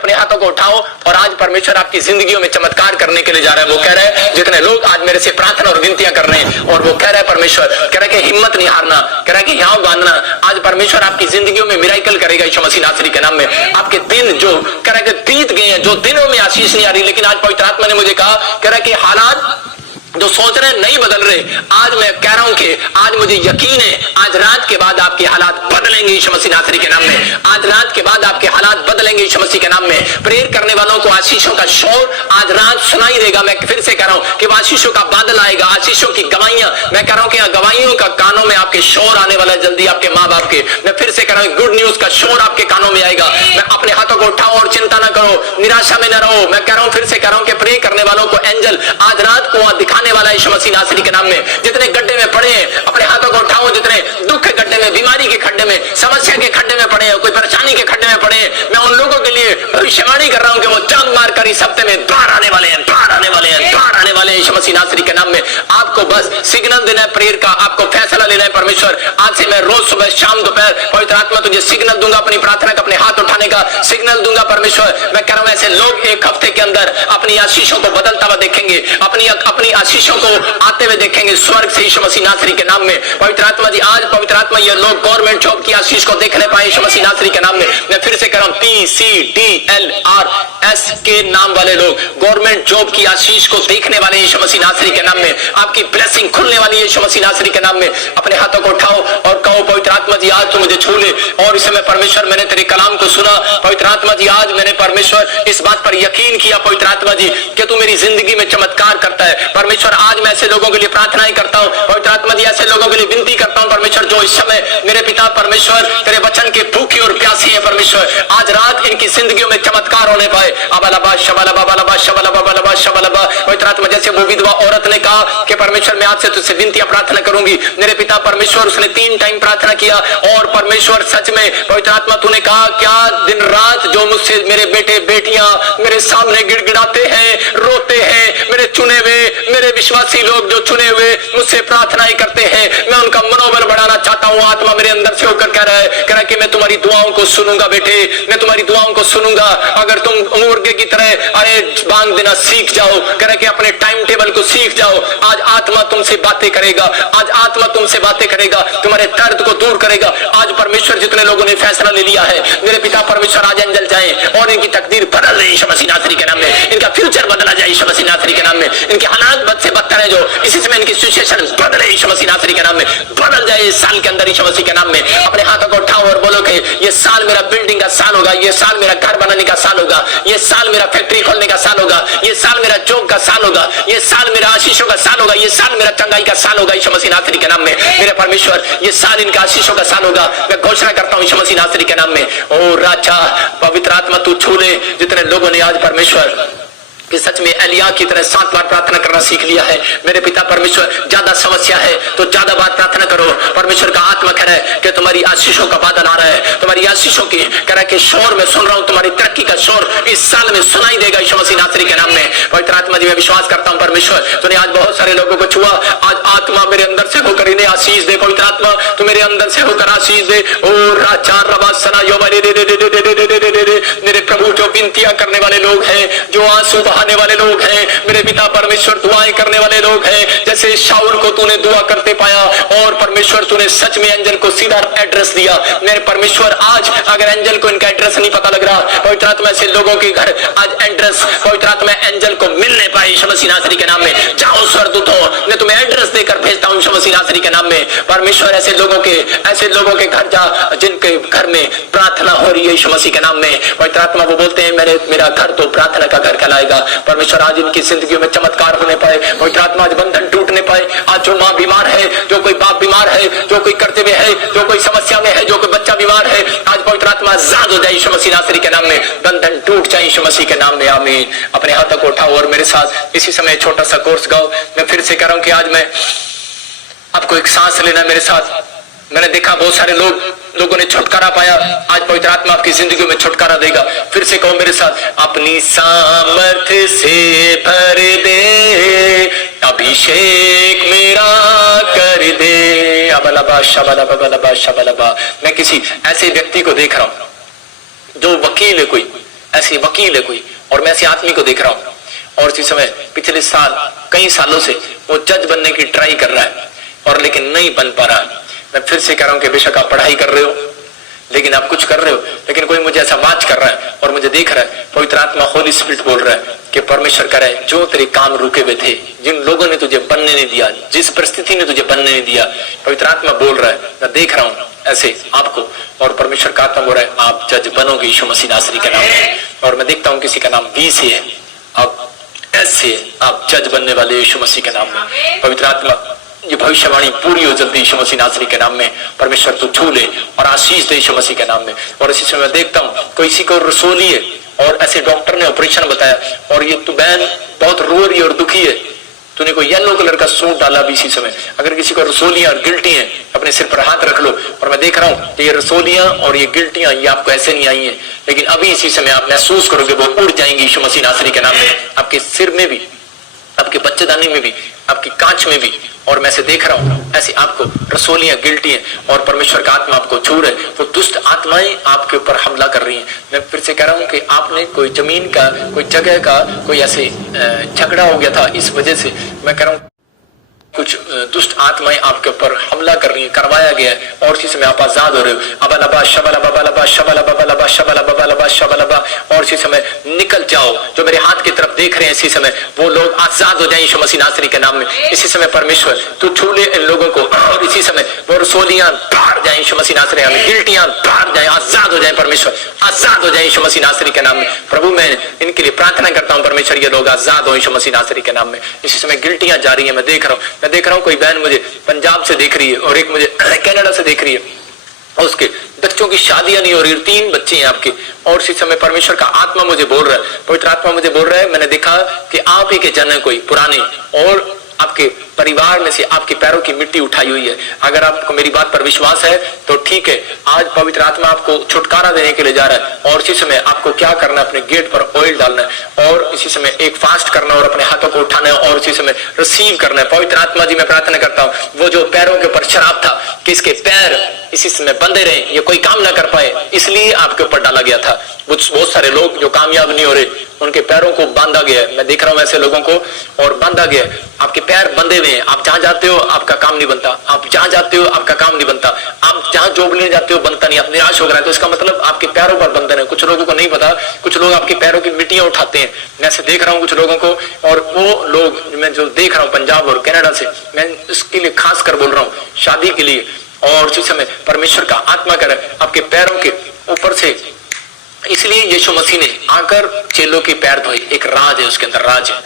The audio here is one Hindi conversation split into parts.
अपने हाथों को उठाओ और आज परमेश्वर आपकी जिंदगियों में चमत्कार करने के लिए जा रहा है। वो कह रहे हैं जितने लोग आज मेरे से प्रार्थना और विनतियां कर रहे हैं, और वो कह रहे हैं परमेश्वर कह रहा है कि हिम्मत नहीं हारना, कह रहा है कि यहाँ बांधना, आज परमेश्वर आपकी जिंदगियों में मिराकल करेगा यीशु मसीह नासरी के नाम में। आपके दिन जो कह रहा है कि बीत गए हैं, जो दिनों में आशीष नहीं आ रही, लेकिन आज पवित्र आत्मा ने मुझे कहा, कह रहा है कि हालात जो सोच रहे हैं नहीं बदल रहे, आज मैं कह रहा हूं कि आज मुझे यकीन है आज रात के बाद आपके हालात बदलेंगे यीशु मसीह नासरी के नाम में। आज रात के बाद आपके हालात बदलेंगे यीशु मसीह के नाम में। प्रेयर करने वालों को आशीषों का शोर आज रात सुनाई देगा। मैं फिर से कह रहा हूं कि आशीषों का बादल आएगा, आशीषों की गवाहियां, मैं कह रहा हूं कि गवाहियों का कानों में आपके शोर आने वाला है जल्दी, आपके माँ बाप के। मैं फिर से कह रहा हूं गुड न्यूज का शोर आपके कानों में आएगा। मैं अपने हाथों को उठाओ और चिंता ना करो, निराशा में न रहो। मैं कह रहा हूं फिर से कह रहा हूं कि प्रे करने वालों को एंजल आज रात को दिखाने वाला है यीशु मसीह नासरी के नाम में। जितने गड्ढे में पड़े हैं अपने हाथों को उठाओ, जितने दुख के गड्ढे में, बीमारी के खड्डे में, समस्या के खड्डे में पड़े हैं, कोई परेशानी के खड्डे में पड़े हैं, मैं उन लोगों के लिए भविष्यवाणी कर रहा हूं कि वो जान मार कर इस हफ्ते में बाहर आने वाले हैं, बाहर आने वाले हैं, बाहर आने वाले हैं यीशु मसीह नासरी के नाम में। आपको बस सिग्नल देना है प्रेयर का, आपको फैसला लेना है। परमेश्वर आज से मैं रोज सुबह शाम दोपहर पवित्र आत्मा तुझे सिग्नल दूंगा, अपनी प्रार्थना का, अपने हाथ उठाने का सिग्नल दूंगा। परमेश्वर मैं कह रहा हूं ऐसे लोग एक हफ्ते के अंदर अपनी आशीषों को बदलता हुआ देखेंगे, अपनी आशीषों को आते हुए देखेंगे स्वर्ग से यीशु मसीह नासरी के नाम में। पवित्र आत्मा जी आज पवित्र आत्मा ये लोग गवर्नमेंट जॉब की आशीष को देखने पाए यीशु मसीह नासरी के नाम में। मैं फिर से कह रहा हूं PCDLRS के नाम वाले लोग गवर्नमेंट जॉब की आशीष को देखने वाले यीशु मसीह नासरी के नाम में। आपकी ब्लेसिंग खुलने वाली है यीशु मसीह नासरी के नाम में। अपने हाथों को उठाओ और कहो पवित्र आत्मा जी आज तो मुझे छू ले। और इस समय परमेश्वर मैंने तेरे कलाम को सुना, पवित्र आत्मा जी आज मैंने परमेश्वर इस बात पर यकीन किया पवित्र आत्मा जी कि तू मेरी जिंदगी में चमत्कार करता है। परमेश्वर आज मैं ऐसे लोगों के लिए प्रार्थनाएं करता हूं पवित्र आत्मा जी, ऐसे लोगों के लिए विनती करता हूं परमेश्वर जो इस समय मेरे पिता परमेश्वर तेरे वचन के भूखे और प्यासी है। परमेश्वर आज रात इनकी जिंदगियों में चमत्कार होने पाए। अबलबा शबलबा बलबा शबलबा बलबा शबलबा। पवित्र आत्मा जैसे वो विधवा औरत ने कहा कि परमेश्वर मैं आज से तुझसे विनतियां प्रार्थना करूंगी, मेरे पिता परमेश्वर उसने 3 टाइम प्रार्थना किया और परमेश्वर सच में पवित्र आत्मा तूने कहा क्या दिन रात जो मुझसे मेरे बेटे बेटियां मेरे सामने गिड़गिड़ाते हैं, रोते हैं, मेरे चुने हुए, मेरे विश्वासी लोग जो चुने हुए मुझसे प्रार्थनाएं करते हैं, मैं उनका मनोबल बढ़ाना चाहता हूं। आत्मा मेरे अंदर से होकर कह रहा है कि मैं तुम्हारी दुआओं को सुनूंगा बेटे, मैं तुम्हारी दुआओं को सुनूंगा। अगर तुम मुर्गे की तरह अरे बांग देना सीख जाओ, कह रहा है कि अपने टाइम टेबल को सीख जाओ। आज आत्मा तुमसे बातें करेगा, आज आत्मा तुमसे बातें करेगा, तुम्हारे दर्द को दूर करेगा। आज परमेश्वर जितने लोगों ने फैसला ले लिया है मेरे पिता परमेश्वर आज एंजल जाए और इनकी तकदीर बदल रही यीशु मसीह नासरी के नाम में, इनका फ्यूचर बदला जाए यीशु मसीह नासरी के नाम में, इनके हालात बद से बदतर है जो इसी समय इनकी सिचुएशन बदले यीशु मसीह नासरी के नाम में, बदल जाए इस साल के अंदर यीशु मसीह के नाम में। अपने हाथों को उठाओ और बोलो कि ये साल मेरा बिल्डिंग का साल होगा, ये साल मेरा घर बनाने का साल होगा, ये साल मेरा फैक्ट्री खोलने का साल होगा, ये साल मेरा जॉब का साल होगा, ये साल मेरा आशीषों का साल होगा, ये साल मेरा चंगाई का साल होगा यीशु मसीह नासरी के नाम में। मेरे परमेश्वर ये साल इनका आशीषों का साल होगा। मैं घोषणा करता हूं यीशु मसीह नासरी के नाम में। ओ राजा पवित्र आत्मा तू छू ले जितने लोगों ने आज परमेश्वर कि सच में एलिया की तरह 7 बार प्रार्थना करना सीख लिया है। मेरे पिता परमेश्वर ज्यादा समस्या है तो ज्यादा बार प्रार्थना करो। परमेश्वर का आत्मा कह रहा है कि तुम्हारी आशीषों का बादल आ रहा है, तुम्हारी आशीषों की कह रहा है कि शोर में सुन रहा हूं, तुम्हारी तरक्की का शोर इस साल में सुनाई देगा यीशु मसीह नासरी के नाम में। पवित्र आत्मा जी मैं विश्वास करता हूं परमेश्वर तूने आज बहुत सारे लोगों को छुआ। आज आत्मा मेरे अंदर से होकर इन्हें आशीष दे। पवित्र आत्मा तू मेरे अंदर से होकर आशीष दे। ओ राजा रबासना यो मेरे प्रभु जो विनतियां करने वाले लोग हैं, जो आंसू बहाने वाले लोग हैं, मेरे पिता परमेश्वर दुआएं करने वाले लोग हैं, जैसे शाऊल को तूने दुआ करते पाया और परमेश्वर तूने सच में एंजल को सीधा एड्रेस दिया। मेरे परमेश्वर आज अगर एंजल को इनका एड्रेस नहीं पता लग रहा, पवित्र आत्मा ऐसे लोगों के घर आज एड्रेस पवित्र आत्मा एंजल को मिलने पाए यीशु मसीह नासरी के नाम में। जाओ स्वर्गदूतों मैं तुम्हें एड्रेस देकर भेजता हूं यीशु मसीह नासरी के नाम में। परमेश्वर ऐसे लोगों के घर जा जिनके घर में प्रार्थना हो रही है यीशु मसीह के नाम में। पवित्र आत्मा वो बोलते हैं मेरा घर तो प्रार्थना का घर कहलाएगा। परमेश्वर आज इनकी जिंदगियों में चमत्कार होने पाए। पवित्र आत्मा आज बंधन टूटने पाए। आज जो माँ बीमार है, जो कोई बाप बीमार है, जो कोई कर्तव्य है, जो कोई समस्या में है, जो कोई बच्चा बीमार है, आज पवित्र आत्मा आजाद हो जाए यीशु मसीह नासरी के नाम में। बंधन टूट जाए यीशु मसीह के नाम में। आमीन। अपने हाथों को उठाओ और मेरे साथ इसी समय छोटा सा कोर्स गाओ। मैं फिर से कह रहा हूं कि आज मैं आपको एक सांस लेना मेरे साथ। मैंने देखा बहुत सारे लोगों ने छुटकारा पाया। आज पवित्र आत्मा आपकी जिंदगी में छुटकारा देगा। फिर से कहो मेरे साथ, अपनी सामर्थ से भर दे, अभिषेक मेरा कर दे। अबलबा शबलबा शबलबा। मैं किसी ऐसे व्यक्ति को देख रहा हूं जो वकील है, कोई ऐसे वकील है कोई, और मैं ऐसे आदमी को देख रहा हूं, और इसी समय पिछले साल कई सालों से वो जज बनने की ट्राई कर रहा है और लेकिन नहीं बन पा रहा। मैं फिर से कह रहा हूं कि बेशक आप पढ़ाई कर रहे हो, लेकिन आप कुछ कर रहे हो, लेकिन कोई मुझे ऐसा वाच कर रहा है और मुझे देख रहा है, पवित्र आत्मा होली स्पिरिट बोल रहा है कि परमेश्वर करे जो तेरे काम रुके हुए थे, जिन लोगों ने तुझे बनने नहीं दिया, जिस परिस्थिति ने तुझे बनने नहीं दिया, पवित्र आत्मा बोल रहा है, मैं देख रहा हूं ऐसे आपको, और परमेश्वर का आत्मा बोल रहा है आप जज बनोगे यीशु मसीह नासरी के नाम में। और मैं देखता हूं किसी का नाम वी से है, अब ऐसे आप जज बनने वाले यीशु मसीह के नाम में। पवित्र आत्मा ये भविष्यवाणी पूरी हो जल्दी यीशु मसीह नासरी के नाम में। परमेश्वर तो छू ले और आशीष दे यीशु मसीह के नाम में। और इसी समय मैं देखता हूँ किसी को रसोली है और ऐसे डॉक्टर ने ऑपरेशन बताया और ये तू बहन बहुत रो रही है और दुखी है, तूने कोई येलो कलर का सूट डाला भी इसी समय। अगर किसी को रसोलियां और गिल्टी हैं अपने सिर पर हाथ रख लो। और मैं देख रहा हूं कि ये रसोलियां और ये गिल्टियां ये आपको ऐसे नहीं आई हैं, लेकिन अभी इसी समय आप महसूस करोगे वो उड़ जाएंगी यीशु मसीह नासरी के नाम में, आपके सिर में भी, आपके बच्चेदानी में भी, आपकी कांच में भी। और मैं से देख रहा हूं ऐसी आपको रसोलियां गिल्टी हैं और परमेश्वर का आत्मा आपको छू रहे, वो दुष्ट आत्माएं आपके ऊपर हमला कर रही हैं। मैं फिर से कह रहा हूं कि आपने कोई जमीन का, कोई जगह का, कोई ऐसे झगड़ा हो गया था, इस वजह से मैं कह रहा हूं कुछ दुष्ट आत्माएं आपके ऊपर हमला कर रही है, करवाया गया है, और इसी समय आप आजाद हो रहे हो। अबलबा शबलबा बलबा शबलबा बलबा शबलबा बलबा शबलबा, और इसी समय निकल जाओ। जो मेरे हाथ की तरफ देख रहे हैं इसी समय वो लोग आजाद हो जाएं यीशु मसीह नासरी के नाम में। इसी समय परमेश्वर तू छू ले इन लोगों को, और इसी समय वो रसोलियां बाहर जाए यीशु मसीह नासरी के नाम में, गिल्टियां बाहर जाए, आजाद हो जाए परमेश्वर, आजाद हो जाए यीशु मसीह नासरी के नाम में। प्रभु मैं इनके लिए प्रार्थना करता हूं परमेश्वर, ये लोग आजाद हो यीशु मसीह नासरी के नाम में। इसी समय गिल्टियां जा रही है, मैं देख रहा हूं कोई बहन मुझे पंजाब से देख रही है और एक मुझे कनाडा से देख रही है, और उसके बच्चों की शादियां नहीं हो रही, 3 बच्चे हैं आपके। और इसी समय परमेश्वर का आत्मा मुझे बोल रहा है, पवित्र आत्मा मुझे बोल रहा है, मैंने देखा कि आप ही के जन है कोई पुराने, और आपके परिवार में से आपके पैरों की मिट्टी उठाई हुई है। अगर आपको मेरी बात पर विश्वास है तो ठीक है, आज पवित्र आत्मा आपको छुटकारा देने के लिए जा रहा है। और इसी समय आपको क्या करना है, अपने गेट पर ऑयल डालना है, और इसी समय एक फास्ट करना और अपने हाथों को उठाना है, और इसी समय रिसीव करना है। पवित्र आत्मा जी मैं प्रार्थना करता हूँ, वो जो पैरों के ऊपर शराब था कि इसके पैर इसी समय बंधे रहे, ये कोई काम ना कर पाए, इसलिए आपके ऊपर डाला गया था। बहुत सारे लोग जो कामयाब नहीं हो रहे, उनके पैरों को बांधा गया है। मैं देख रहा हूं ऐसे लोगों को, और बांधा गया है, आपके पैर बंधे हुए हैं। आप जहां जाते हो आपका काम नहीं बनता, आप जहां जाते हो आपका काम नहीं बनता, आप जहां जॉब लेने जाते हो बनता नहीं, आप निराश हो गए। तो इसका मतलब आपके पैरों पर बंधन है। कुछ लोगों को नहीं पता, कुछ लोग आपके पैरों की मिट्टियां उठाते हैं। मैं ऐसे देख रहा हूँ कुछ लोगों को, और वो लोग मैं जो देख रहा हूँ पंजाब और कनाडा से, मैं इसके लिए खास कर बोल रहा हूँ शादी के लिए। और उसी समय परमेश्वर का आत्मा करे आपके पैरों के ऊपर से, इसलिए यीशु मसीह ने आकर चेलों के पैर धोए। एक राज है, उसके अंदर राज है।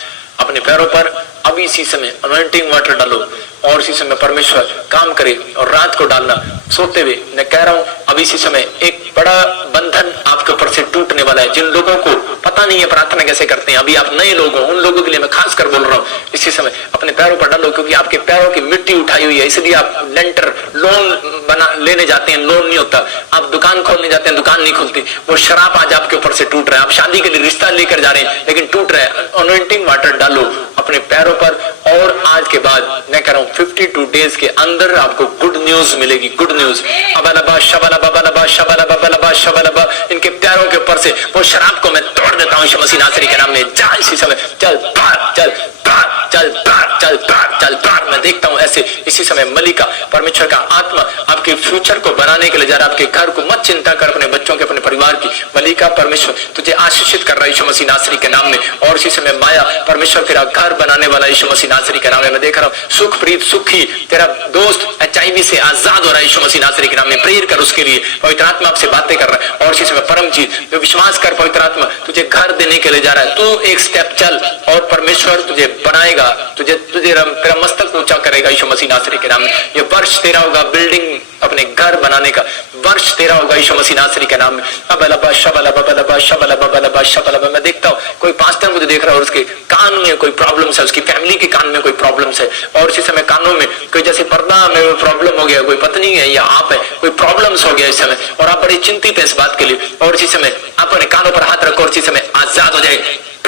अपने पैरों पर अभी इसी समय अनॉइंटिंग वाटर डालो, और इसी समय परमेश्वर काम करे। और रात को डालना सोते हुए, मैं कह रहा हूं अभी इसी समय एक बड़ा बंधन आपके ऊपर से टूटने वाला है। जिन लोगों को पता नहीं है प्रार्थना कैसे करते हैं, अभी आप नए लोग हो, उन लोगों के लिए मैं खास कर बोल रहा हूँ, इसी समय अपने पैरों पर डालो, क्योंकि आपके पैरों की मिट्टी उठाई हुई है। इसलिए आप लेंटर लोन बना लेने जाते हैं, लोन नहीं होता। आप दुकान खोलने जाते हैं, दुकान नहीं खुलती। वो शराब आज आपके ऊपर से टूट रहा है। आप शादी के लिए रिश्ता लेकर जा रहे हैं, लेकिन टूट रहा है। अनॉइंटिंग वाटर डालो अपने पैरों पर, और आज के बाद मैं कह रहा हूँ 52 डेज के अंदर आपको गुड न्यूज मिलेगी, गुड न्यूज। अबलबा शबलबा बलबा शबलबा बलबा शबलबा, इनके पैरों के ऊपर से वो शराब को मैं तोड़ देता हूँ यीशु मसीह नासरी के नाम में। जा इसी समय, चल बाहर, चल बाहर, चल बाहर, चल बाहर, चल बाहर। मैं देखता हूँ ऐसे इसी समय मलिका, परमेश्वर का आत्मा आपके फ्यूचर को बनाने के लिए जा रहा है। आपके घर को मत चिंता कर, अपने बच्चों के, अपने परिवार की। मलिका परमेश्वर तुझे आशीषित कर रहा है यीशु मसीह नासरी के नाम में। और इसी समय माया परमेश्वर तेरा घर बनाने वाला यीशु मसीह नासरी के नाम में। मैं देख रहा हूँ सुखप्रीत सुखी तेरा दोस्त HIV से आजाद हो रहा है यीशु मसीह नासरी के नाम में। प्रेयर कर उसके लिए, पवित्र आत्मा आपसे बातें कर रहा है। और इसी समय परम चीज जो विश्वास कर, पवित्र आत्मा तुझे घर देने के लिए जा रहा है। तू एक स्टेप चल और परमेश्वर तुझे बनाएगा, तुझे तेरा मस्तक ऊंचा करेगा यीशु मसीह नासरी के नाम में। ये वर्ष तेरा होगा बिल्डिंग, अपने घर बनाने का वर्ष तेरा होगा यीशु मसीह नासरी के नाम में। अबलबा शबलबा बलबा शबलबा बलबा शबलबा। मैं देखता हूँ कोई पास्टर मुझे देख रहा है और उसके कान में कोई प्रॉब्लम्स है, उसकी फैमिली के कान में कोई प्रॉब्लम्स है, और इसी समय कानों में कोई जैसे पर्दा में प्रॉब्लम हो गया, कोई पत्नी है या आप है, कोई प्रॉब्लम्स हो गया इस समय, और आप बड़े चिंतित है इस बात के लिए। और इसी समय आप अपने कानों पर हाथ रखो और इसी समय आजाद हो जाए।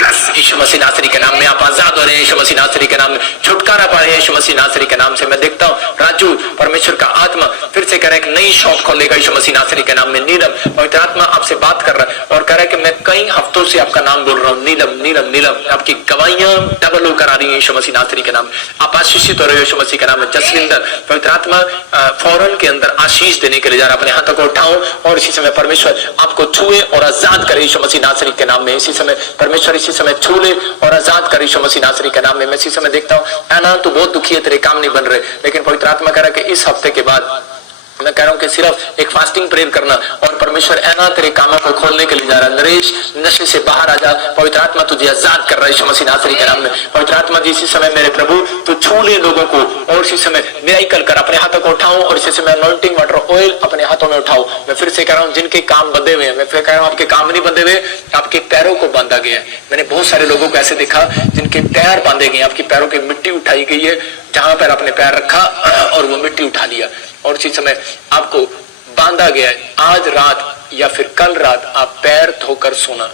प्लस यीशु मसीह नासरी के नाम में आप आजाद हो रहे हैं यीशु मसीह नासरी के नाम में, छुटकारा पा रहे हैं यीशु मसीह नासरी के नाम से। मैं देखता हूँ राजू, परमेश्वर का आत्मा फिर से कह रहा है एक नई शॉप खोलेगा यीशु मसीह नासरी के नाम में। नीलम, पवित्र आत्मा आपसे बात कर रहा है और कह रहा है कि मैं कई हफ्तों से आपका नाम बोल रहा हूँ, नीलम नीलम नीलम। आपकी गवाहियां डबल होकर आ रही है यीशु मसीह नासरी के नाम। आप आशीषित हो रहे हो यीशु मसीह के नाम में। जसविंदर, पवित्र आत्मा फौरन के अंदर आशीष देने के लिए जा रहा है। अपने हाथों को उठाओ और इसी समय परमेश्वर आपको छुए और आजाद करे यीशु मसीह नासरी के नाम में। इसी समय परमेश्वर इसी समय छू ले और आजाद करे यीशु मसीह नासरी के नाम में। मैं इसी समय देखता हूँ ऐना तू बहुत दुखी है, तेरे काम नहीं बन रहे, लेकिन पवित्र आत्मा कह रहा है कि इस हफ्ते के बाद मैं कह रहा हूं कि सिर्फ एक फास्टिंग प्रेयर करना और परमेश्वर ऐना तेरे कामों को खोलने के लिए जा रहा है। नरेश, नशे से बाहर आ जा, पवित्र आत्मा तुझे आजाद कर रहा है यीशु मसीह नासरी के नाम में। पवित्र आत्मा जी इसी समय मेरे प्रभु तू छू ले लोगों को और इसी समय मिराकल कर। अपने हाथों को उठाओ और इसी समय अनॉइंटिंग वाटर ऑयल अपने हाथों में उठाओ। मैं फिर से कह रहा हूँ जिनके काम बंधे हुए हैं, मैं फिर कह रहा हूँ आपके काम नहीं बंधे हुए, आपके पैरों को बांधा गया है। मैंने बहुत सारे लोगों को ऐसे देखा जिनके पैर बांधे गए, आपकी पैरों की मिट्टी उठाई गई है, जहां पर आपने पैर रखा और वो मिट्टी उठा लिया और इसी समय आपको बांधा गया है। आज रात या फिर कल रात आप पैर धोकर सोना,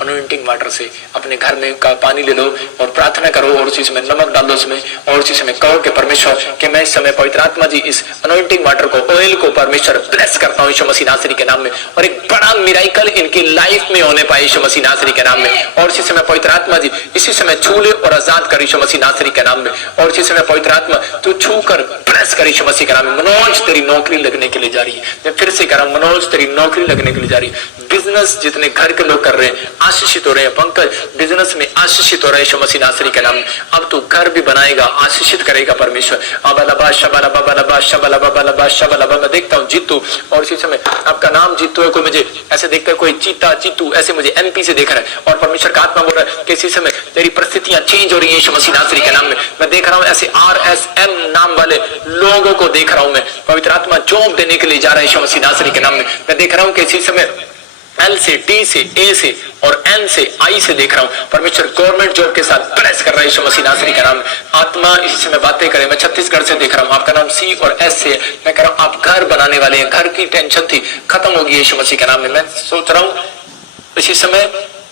अनॉइंटिंग वाटर से अपने घर में का पानी ले लो और प्रार्थना करो और उसी समय नमक डालो उसमें और उसी समय कहो कि परमेश्वर कि मैं इस समय पवित्र आत्मा जी इस अनॉइंटिंग वाटर को, ऑयल को परमेश्वर ब्लेस करता हूं यीशु मसीह नासरी के नाम में और एक बड़ा मिराकल इनकी लाइफ में होने पाए यीशु मसीह नासरी के नाम में। और इसी समय पवित्र आत्मा जी इसी समय छू ले और आजाद कर यीशु मसीह नासरी के नाम में। और इसी समय पवित्र आत्मा तू छू कर ब्लेस कर यीशु मसीह के नाम में। मनोज तेरी नौकरी लगने के लिए जा रही है, मैं फिर से कह रहा हूं मनोज तेरी नौकरी लगने के लिए जा रही है। बिजनेस जितने घर के लोग कर रहे हैं आशीषित हो रहे हैं। पंकज बिजनेस में आशीषित हो रहे हैं यीशु मसीह नासरी के नाम में। अब तू घर भी बनाएगा, आशीषित करेगा परमेश्वर। अबलबा शबलबा बलबा शबलबा बलबा शबलबा। मैं देखता हूं जीतू और इसी समय आपका नाम जीतू है। कोई मुझे ऐसे देखता है, कोई चीता जीतू ऐसे मुझे एमपी से देख रहा है और परमेश्वर का आत्मा बोल रहा है कि इसी समय तेरी परिस्थितियां चेंज हो रही है यीशु मसीह नासरी के नाम में। मैं देख रहा हूं ऐसे RSM नाम वाले लोगों को देख रहा हूं मैं। पवित्र आत्मा जॉब देने के लिए जा रहा है यीशु मसीह नासरी के नाम में। मैं देख रहा हूं कि इसी समय L से T से A से और N से I से देख रहा हूं परमेश्वर गवर्नमेंट जॉब के साथ ब्लेस कर रहा है यीशु मसीह नासरी का नाम। आत्मा इसी समय बातें करे। मैं छत्तीसगढ़ से देख रहा हूं, आपका नाम C और S से। मैं कह रहा हूं आप घर बनाने वाले हैं, घर की टेंशन थी खत्म होगी यीशु मसीह के नाम में। मैं सोच रहा हूं इसी समय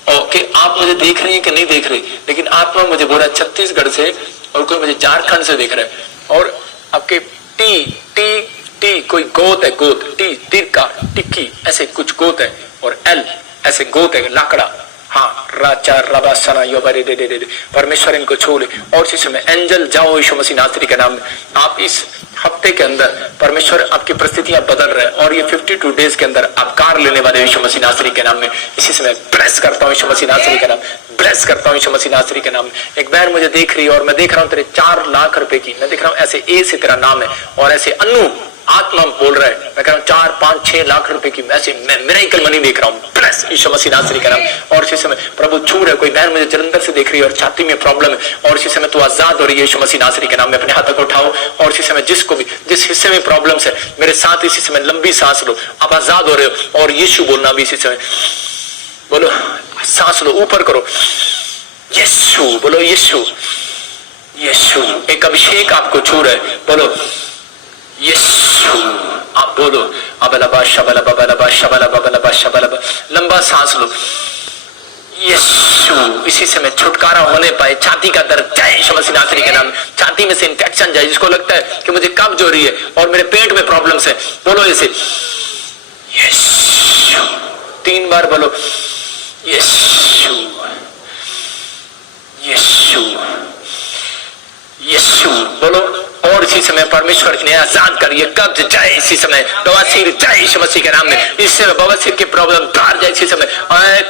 कि आप मुझे देख रहे हैं कि नहीं देख रहे, लेकिन आत्मा मुझे बोल रहा है छत्तीसगढ़ से और कोई मुझे झारखंड से देख रहा है। और आपके टी कोई गोत है, गोत टी तिरका टिक्की ऐसे कुछ गोत है और L ऐसे गोत है लाकड़ा। हाँ राचा रबा सना यो बरे दे दे दे परमेश्वर इनको छू ले। और इसी समय एंजल जाओ यीशु मसीह नासरी के नाम में। आप इस हफ्ते के अंदर परमेश्वर आपकी परिस्थितियां बदल रहे हैं और ये 52 डेज के अंदर आप कार लेने वाले यीशु मसीह नासरी के नाम में। इसी समय ब्लेस करता हूँ यीशु मसीह नासरी के नाम, ब्लेस करता हूँ यीशु मसीह नासरी के नाम में। एक बहन मुझे देख रही है और मैं देख रहा हूँ तेरे 4 लाख रुपए की, मैं देख रहा हूँ ऐसे A से तेरा नाम है और ऐसे अनु आत्मा बोल रहा है। मैं कह रहा हूँ 4, 5, 6 लाख रुपए की ऐसे मैं मिरेकल मनी देख रहा हूँ। ब्लेस यीशु मसीह नासरी का नाम। और इसी समय प्रभु छू रहे। कोई बहन मुझे जलंधर से देख रही है और छाती में प्रॉब्लम है और इसी समय तू आजाद हो रही है यीशु मसीह नासरी के नाम में। अपने हाथों को उठाओ और इसी समय जिसको भी जिस हिस्से में प्रॉब्लम है मेरे साथ इसी समय लंबी सांस लो। आप आजाद हो रहे हो और यीशु बोलना भी इसी समय बोलो, सांस लो, ऊपर करो, यीशु बोलो, यीशु यीशु। एक अभिषेक आपको छू रहा है, बोलो यीशु। आप बोलो अबलबा शबलबा बलबा शबलबा बलबा शबलबा। लंबा सांस लो, यीशु। इसी समय छुटकारा होने पाए। छाती का दर्द जाए यीशु मसीह नासरी के नाम। छाती में से इंफेक्शन जाए, जिसको लगता है कि मुझे कब्ज हो रही है और मेरे पेट में प्रॉब्लम्स है, बोलो इसे यीशु। 3 बार बोलो यीशु यीशु यीशु बोलो। और इसी समय परमेश्वर ने आजाद करिए, कब्ज जाए इसी समय, बवासीर जाए यीशु मसीह के नाम में। इस समय बवासीर की प्रॉब्लम बाहर जाए इसी समय,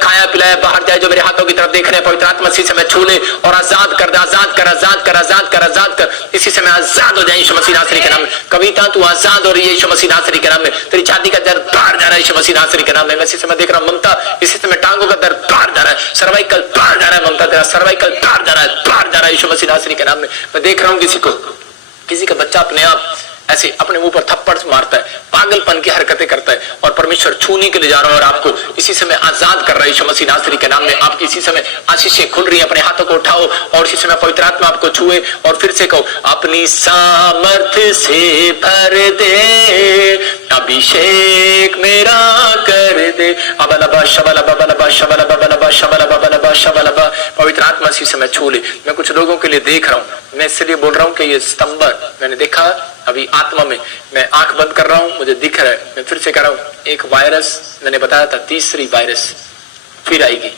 खाया पिलाया बाहर जाए। जो मेरे हाथों की तरफ देख रहे हैं पवित्र आत्मा इसी समय छू ले और आजाद कर, आजाद कर, आजाद कर, आजाद कर, आजाद कर। इसी समय आजाद हो जाए यीशु मसीह नासरी के नाम में। कविता तू आजाद हो रही है यीशु मसीह नासरी के नाम में। तेरी छाती का दर्द बाहर जा रहा है यीशु मसीह नासरी के नाम में। मैं इसी समय देख रहा हूं ममता, इसी समय टांगों का दर्द बाहर जा रहा है, सर्वाइकल बाहर जा रहा है ममता, तेरा सर्वाइकल बाहर जा रहा है, बाहर जा रहा है यीशु मसीह नासरी के नाम में। मैं देख रहा हूं किसी का बच्चा अपने आप ऐसे अपने मुंह पर थप्पड़ मारता है, पागलपन की हरकतें करता है और परमेश्वर छूने के लिए जा रहा है और आपको इसी समय आजाद कर रहा है यीशु मसीह नासरी के नाम में। आपकी इसी समय आशीषें खुल रही है। अपने हाथों को उठाओ और इसी समय पवित्र आत्मा आपको छुए और फिर से कहो, अपनी सामर्थ से भर दे, अभिषेक मेरा कर दे। अबलबा शबलबा बलबा शबलबा बलबा शबलबा बलबा शबलबा शबलबा, पवित्र आत्मा इसी समय छू ले। मैं कुछ लोगों के लिए देख रहा हूँ, मैं इसलिए बोल रहा हूँ कि ये सितंबर मैंने देखा अभी आत्मा में, मैं आंख बंद कर रहा हूँ, मुझे दिख रहा है, मैं फिर से कर रहा हूँ, एक वायरस मैंने बताया था, तीसरी वायरस फिर आएगी।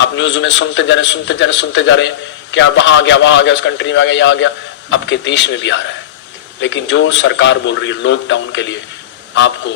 आप न्यूज में सुनते जा रहे हैं कि आप वहां आ गया, उस कंट्री में आ गया, यहाँ आ गया, आपके देश में भी आ रहा है। लेकिन जो सरकार बोल रही है लॉकडाउन के लिए, आपको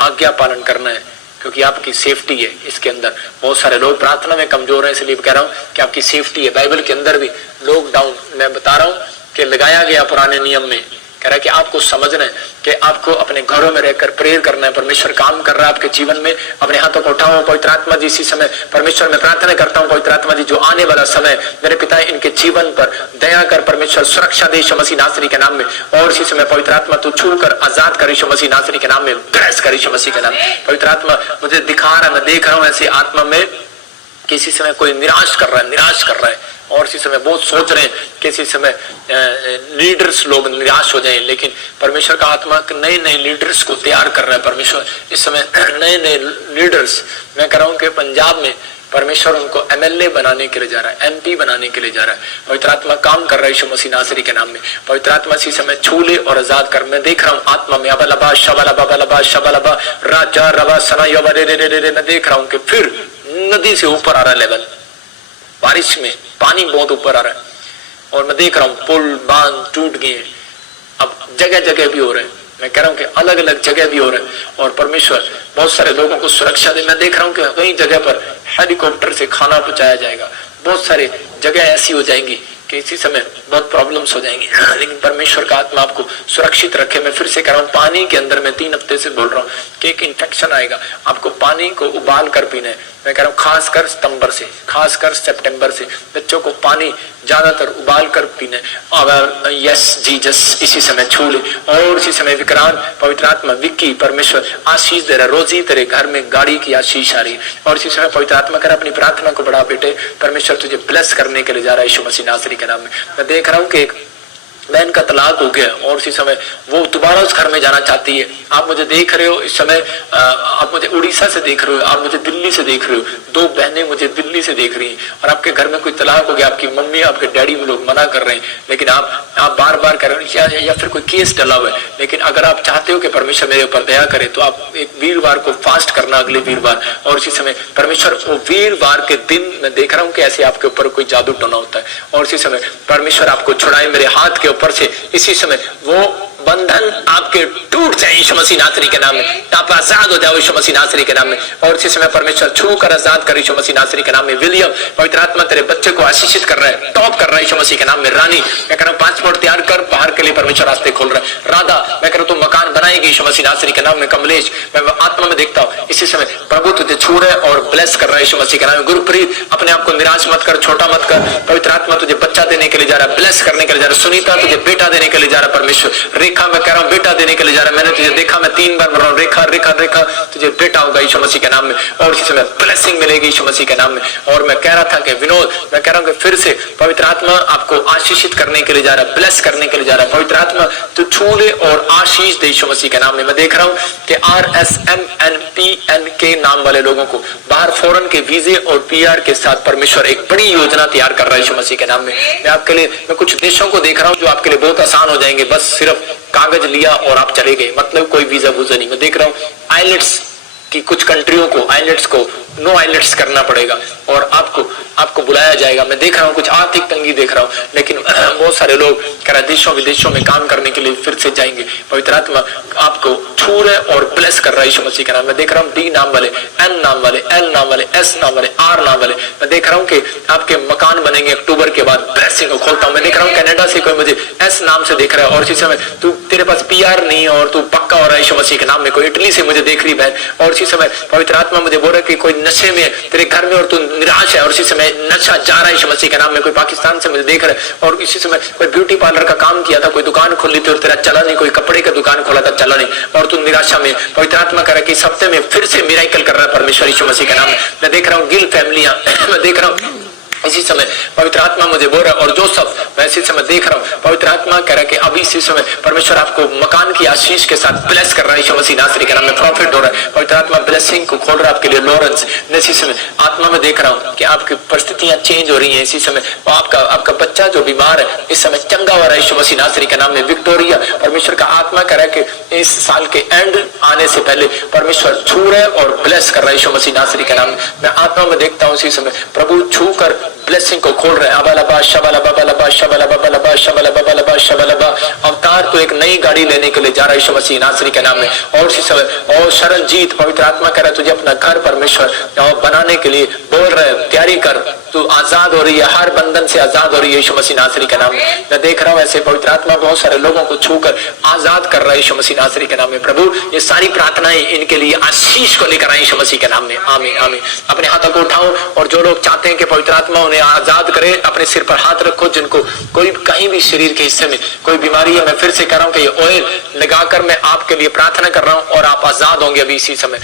आज्ञा पालन करना है, क्योंकि आपकी सेफ्टी है। इसके अंदर बहुत सारे लोग प्रार्थना में कमजोर हैं, इसलिए कह रहा हूं कि आपकी सेफ्टी है। बाइबल के अंदर भी लॉकडाउन मैं बता रहा हूं कि लगाया गया पुराने नियम में, कह रहा है कि आपको समझना है कि आपको अपने घरों में रहकर प्रेयर करना है। परमेश्वर काम कर रहा है आपके जीवन में, अपने हाथों को उठाओ। पवित्र आत्मा जी इसी समय परमेश्वर में प्रार्थना करता हूँ, पवित्र आत्मा जी जो आने वाला समय मेरे पिता इनके जीवन पर दया कर, परमेश्वर सुरक्षा दे यीशु मसीह नासरी के नाम में। और इसी समय पवित्र आत्मा तू छू कर आजाद कर यीशु मसीह नासरी के नाम में, ब्लेस कर यीशु मसीह के नाम। पवित्र आत्मा मुझे दिखा रहा है, मैं देख रहा हूँ ऐसी आत्मा में कि इसी समय कोई निराश कर रहा है और इसी समय बहुत सोच रहे हैं कि इसी समय लीडर्स लोग निराश हो जाएं, लेकिन परमेश्वर का आत्मा नए नए लीडर्स को तैयार कर रहा है। परमेश्वर इस समय नए नए लीडर्स, मैं कह रहा हूं कि पंजाब में परमेश्वर उनको एमएलए बनाने के लिए जा रहा है, एमपी बनाने के लिए जा रहा है। पवित्र आत्मा काम कर रहा है यीशु मसीह नासरी के नाम में। पवित्र आत्मा इसी समय छू ले और आजाद कर। मैं देख रहा हूँ आत्मा में अबलबा शबलबा राजा रवा सना योबा रे रे रे रे, मैं देख रहा हूँ कि फिर नदी से ऊपर आ रहा है लेवल, बारिश में पानी बहुत ऊपर आ रहा है। और मैं देख रहा हूँ पुल बांध टूट गए, अब जगह जगह भी हो रहे हैं। मैं कह रहा हूँ कि अलग अलग जगह भी हो रहे हैं और परमेश्वर बहुत सारे लोगों को सुरक्षा दे। मैं देख रहा हूँ कि कई जगह पर हेलीकॉप्टर से खाना पहुंचाया जाएगा, बहुत सारे जगह ऐसी हो जाएंगी कि इसी समय बहुत प्रॉब्लम्स हो जाएंगी, लेकिन परमेश्वर का आत्मा आपको सुरक्षित रखे। मैं फिर से कह रहा हूँ पानी के अंदर मैं 3 हफ्ते से बोल रहा हूँ कि एक इन्फेक्शन आएगा, आपको पानी को उबाल कर पीना है। मैं कह रहा हूँ खासकर सितंबर से, खासकर सितंबर से बच्चों को पानी ज्यादातर उबाल कर पीना है। अगर यस जीसस इसी समय छू ले। और इसी समय विक्रांत पवित्र आत्मा विक्की परमेश्वर आशीष दे रहा, रोजी तेरे घर में गाड़ी की आशीष आ रही है। और इसी समय पवित्र आत्मा कर अपनी प्रार्थना को बढ़ा बेटे, परमेश्वर तुझे ब्लेस करने के लिए जा रहा है यीशु मसीह नासरी के नाम में। मैं देख रहा हूँ कि एक बहन का तलाक हो गया और इसी समय वो दोबारा उस घर में जाना चाहती है। आप मुझे देख रहे हो इस समय, आप मुझे उड़ीसा से देख रहे हो, आप मुझे दिल्ली से देख रहे हो, 2 बहनें मुझे दिल्ली से देख रही हैं। और आपके घर में कोई तलाक हो गया, आपकी मम्मी आपके डैडी में लोग मना कर रहे हैं, लेकिन आप बार बार कर रहे हैं या फिर कोई केस डला हुआ है। लेकिन अगर आप चाहते हो कि परमेश्वर मेरे ऊपर दया करे तो आप एक वीरवार को फास्ट करना, अगले वीरवार। और इसी समय परमेश्वर वो वीरवार के दिन मैं देख रहा हूँ कि ऐसे आपके ऊपर कोई जादू टोना होता है और इसी समय परमेश्वर आपको छुड़ाए मेरे हाथ के ऊपर से। इसी समय वो बंधन आपके टूट जाए यीशु मसीह नासरी के नाम में, आप आजाद हो जाओ यीशु मसीह नासरी के नाम में। और इसी समय परमेश्वर छू कर आजाद कर यीशु मसीह नासरी के नाम में। विलियम पवित्र आत्मा तेरे बच्चे को आशीषित कर रहा है, टॉप कर रहा है यीशु मसीह के नाम में। रानी मैं कह रहा हूँ पासपोर्ट तैयार कर, बाहर के लिए परमेश्वर रास्ते खोल रहा है। राधा मैं कह रहा हूँ तू मकान बनाएगी यीशु मसीह नासरी के नाम में। कमलेश मैं आत्मा में देखता हूँ इसी समय प्रभु तुझे छू रहा है और ब्लेस कर रहा है यीशु मसीह के नाम में। गुरप्रीत अपने आप को निराश मत कर, छोटा मत कर, पवित्र आत्मा तुझे बच्चा देने के लिए जा रहा है, ब्लेस करने के लिए जा रहा है। सुनीता तुझे बेटा देने के लिए जा रहा है परमेश्वर। रेखा मैं कह रहा हूँ बेटा देने के लिए जा रहा है, मैंने तुझे देखा, मैं 3 बार बोल रहा हूँ रेखा रेखा रेखा तुझे बेटा होगा यीशु मसीह के नाम में। और इसी समय ब्लेसिंग मिलेगी यीशु मसीह के नाम में। और मैं कह रहा था कि विनोद मैं कह रहा हूँ कि फिर से पवित्र आत्मा आपको आशीषित करने के लिए जा रहा है, ब्लेस करने के लिए जा रहा है। पवित्र आत्मा तू छू ले और आशीष दे यीशु मसीह के नाम में। मैं देख रहा हूँ कि RSMNPN के नाम वाले लोगों को बाहर फॉरेन के वीजे और PR के साथ परमेश्वर एक बड़ी योजना तैयार कर रहा है यीशु मसीह के नाम में। मैं आपके लिए मैं कुछ देशों को देख रहा हूँ जो आपके लिए बहुत आसान हो जाएंगे, बस सिर्फ कागज लिया और आप चले गए, मतलब कोई वीजा वूजा नहीं। मैं देख रहा हूँ आइलेट्स की कुछ कंट्रियों को आइलेट्स को नो आइलेट्स करना पड़ेगा और आपको बुलाया जाएगा। मैं देख रहा हूँ कुछ आर्थिक तंगी देख रहा हूँ, लेकिन बहुत सारे लोग देशों विदेशों में काम करने के लिए फिर से जाएंगे। पवित्र आत्मा आपको छू रहा है और ब्लेस कर रहा है यीशु मसीह का नाम। मैं देख रहा हूँ D नाम वाले, N नाम वाले, L नाम वाले, S नाम वाले, R नाम वाले। मैं देख रहा हूँ कि आपके मकान बनेंगे अक्टूबर के बाद। ब्लेसिंग को खोलता हूँ। मैं देख रहा हूँ कनाडा से कोई मुझे S नाम से देख रहा है और इसी समय तेरे पास PR नहीं है और तू पक्का हो रहा है यीशु मसीह के नाम में। कोई इटली से मुझे देख रही बहन और इसी समय पवित्र आत्मा मुझे बोल रहा है कि कोई नशे में तेरे घर में और तू निराश है और इसी समय नशा जा रहा है यीशु मसीह के नाम में। कोई पाकिस्तान से मुझे देख रहा है और इसी समय कोई ब्यूटी पार्लर का काम किया था, कोई दुकान खोली थी और तेरा चला नहीं, कोई कपड़े का दुकान खोला था चला नहीं और तू निराशा में। पवित्र आत्मा कर रहा है कि इस हफ्ते में फिर से मिराकल कर रहा है परमेश्वर यीशु मसीह के नाम में। मैं देख रहा हूँ गिल फैमिलियां, मैं देख रहा हूँ इसी समय पवित्र आत्मा मुझे बोल रहा है, और जो सब मैं इसी समय देख रहा हूँ, पवित्र आत्मा कह रहा है कि अभी इसी समय परमेश्वर आपको मकान की आशीष के साथ ब्लेस कर रहा है यीशु मसीह नासरी के नाम में। प्रॉफिट हो रहा है, पवित्र आत्मा ब्लेसिंग को खोल रहा है आपके लिए। लॉरेंस मैं इसी समय आत्मा में देख रहा हूँ कि आपकी परिस्थितियां चेंज हो रही है इसी समय। आपका बच्चा जो बीमार है इस समय चंगा हो रहा है यीशु मसीह नासरी के नाम में। विक्टोरिया परमेश्वर का आत्मा कह रहा है कि इस साल के एंड आने से पहले परमेश्वर छू रहा है और ब्लेस कर रहा है यीशु मसीह नासरी के नाम में। मैं आत्मा में देखता हूँ इसी समय प्रभु छू कर ब्लेसिंग को खोल रहे हैं। अबलबा शबलबा बलबा शबलबा बलबा शबलबा बलबा शबलबा। अवतार तो एक नई गाड़ी लेने के लिए जा रहा है यीशु मसीह नासरी के नाम में। और इसी समय और शरणजीत पवित्र आत्मा कह रहा है तुझे अपना घर परमेश्वर बनाने के लिए बोल रहे हैं, तैयारी कर, तू आजाद हो रही है, हर बंधन से आजाद हो रही है यीशु मसीह नासरी के नाम में। मैं देख रहा हूँ ऐसे पवित्र आत्मा बहुत सारे लोगों को छूकर आजाद कर रहा है यीशु मसीह नासरी के नाम में। प्रभु ये सारी प्रार्थनाएं इनके लिए आशीष को लेकर आए यीशु मसीह के नाम में। आमीन आमीन। अपने हाथों को उठाओ और जो लोग चाहते हैं कि पवित्र आत्मा उन्हें आजाद करे अपने सिर पर हाथ रखो। जिनको कोई कहीं भी शरीर के हिस्से में कोई बीमारी है, मैं फिर से कह रहा हूं कि ये ऑयल लगाकर मैं आपके लिए प्रार्थना कर रहा हूं और आप आजाद होंगे अभी इसी समय।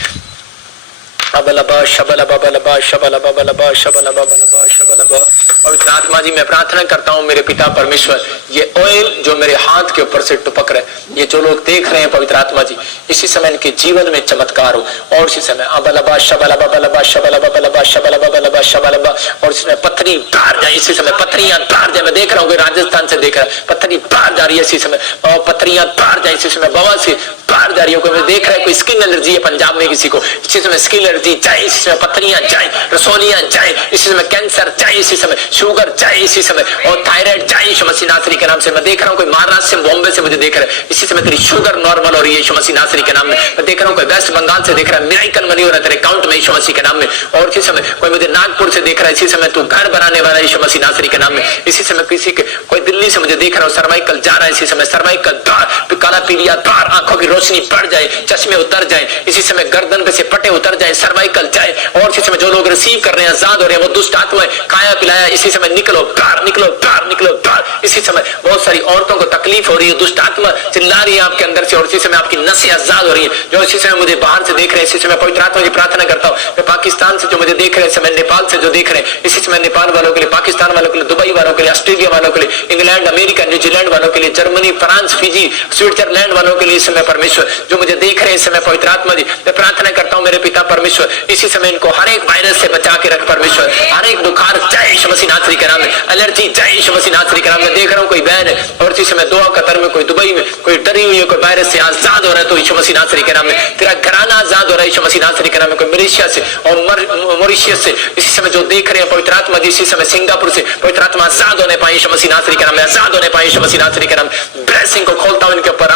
अबलबा शबलबा बलबा शबलबा बलबा शबलबा बलबा शबलबा। पवित्र आत्मा जी मैं प्रार्थना करता हूँ मेरे पिता परमेश्वर, ये ऑयल जो मेरे हाथ के ऊपर से टपक रहे, ये जो लोग देख रहे हैं पवित्र आत्मा जी इसी समय इनके जीवन में चमत्कार हो। और इसी समय अबलबा शबलबा बलबा शबलबा बलबा शबलबा बलबा शबलबा। और इसमें पत्थरी बाहर जाए, इसी समय पत्थरियां बाहर जाए। मैं देख रहा हूँ राजस्थान से देख रहा है पत्थरी बाहर जा रही है इसी समय, और पत्थरियां बाहर जाए इसी समय, बवा से बाहर जा रही है। मैं देख रहा है कोई स्किन एलर्जी है पंजाब में किसी को, इसी समय स्किन एलर्जी जाए इसी समय, पत्थरियां जाए, रसोलियां जाए इसी समय, कैंसर जाए इसी समय, शुगर जाए इसी समय, और थायराइड जाए यीशु मसीह नासरी के नाम से। मैं देख रहा हूँ कोई महाराष्ट्र से बॉम्बे से मुझे देख रहा है इसी समय तेरी शुगर नॉर्मल हो रही है यीशु मसीह नासरी के नाम में। मैं देख रहा हूँ कोई वेस्ट बंगाल से देख रहा है मिराकल मनी हो रहा है तेरे अकाउंट में यीशु मसीह के नाम में। और इसी समय कोई मुझे नागपुर से देख रहा है इसी समय तू घर बनाने वाला है यीशु मसीह नासरी के नाम में। इसी समय किसी के कोई दिल्ली से मुझे देख रहा हूँ सर्वाइकल जा रहा है इसी समय, सर्वाइकल द्वार काला पीलिया द्वार, आंखों की रोशनी बढ़ जाए, चश्मे उतर जाए इसी समय, गर्दन पे से पट्टे उतर जाए, सर्वाइकल जाए। और इसी समय जो लोग रिसीव कर रहे हैं आजाद हो रहे हैं, वो दुष्ट आत्माएं खाया पिलाया इसी समय निकलो बाहर, निकलो बाहर, निकलो बाहर। इसी समय बहुत सारी औरतों को तकलीफ हो रही है, दुष्ट आत्मा चिल्ला रही है आपके अंदर से, और इसी समय आपकी नसें आजाद हो रही है। जो इसी समय मुझे बाहर से देख रहे हैं इसी समय पवित्र आत्मा की प्रार्थना करता हूँ। मैं पाकिस्तान से जो मुझे देख रहे हैं समय, नेपाल से जो देख रहे हैं इसी समय, नेपाल वालों के लिए, पाकिस्तान वालों के लिए, दुबई वालों के लिए, ऑस्ट्रेलिया वालों के लिए, इंग्लैंड, अमेरिका, न्यूजीलैंड वालों के लिए, जर्मनी, फ्रांस, फिजी, स्विट्जरलैंड वालों के लिए इस समय परमेश्वर जो मुझे देख रहे हैं इस समय पवित्र आत्मा जी मैं प्रार्थना करता हूँ मेरे पिता परमेश्वर इसी समय इनको हर एक वायरस से बचा के रख परमेश्वर, हर एक बुखार जाए यीशु मसीह नासरी के नाम में, एलर्जी जाए यीशु मसीह नासरी के नाम में। देख रहा हूँ कोई बहन है और इसी समय दुआ कतर में, कोई दुबई में, कोई डरी हुई है, कोई वायरस से आजाद हो रहा है तो यीशु मसीह नासरी के नाम में। तेरा घराना आजाद हो रहा है यीशु मसीह नासरी के नाम में। कोई मलेशिया से और मॉरिशस से इसी समय जो देख रहे हैं पवित्र आत्मा जी इसी समय, सिंगापुर से पवित्र आत्मा आजाद होने पाए यीशु मसीह नासरी के नाम में, आजाद होने पाए यीशु मसीह नासरी के नाम। ब्लेसिंग को खोलता हूँ इनके ऊपर।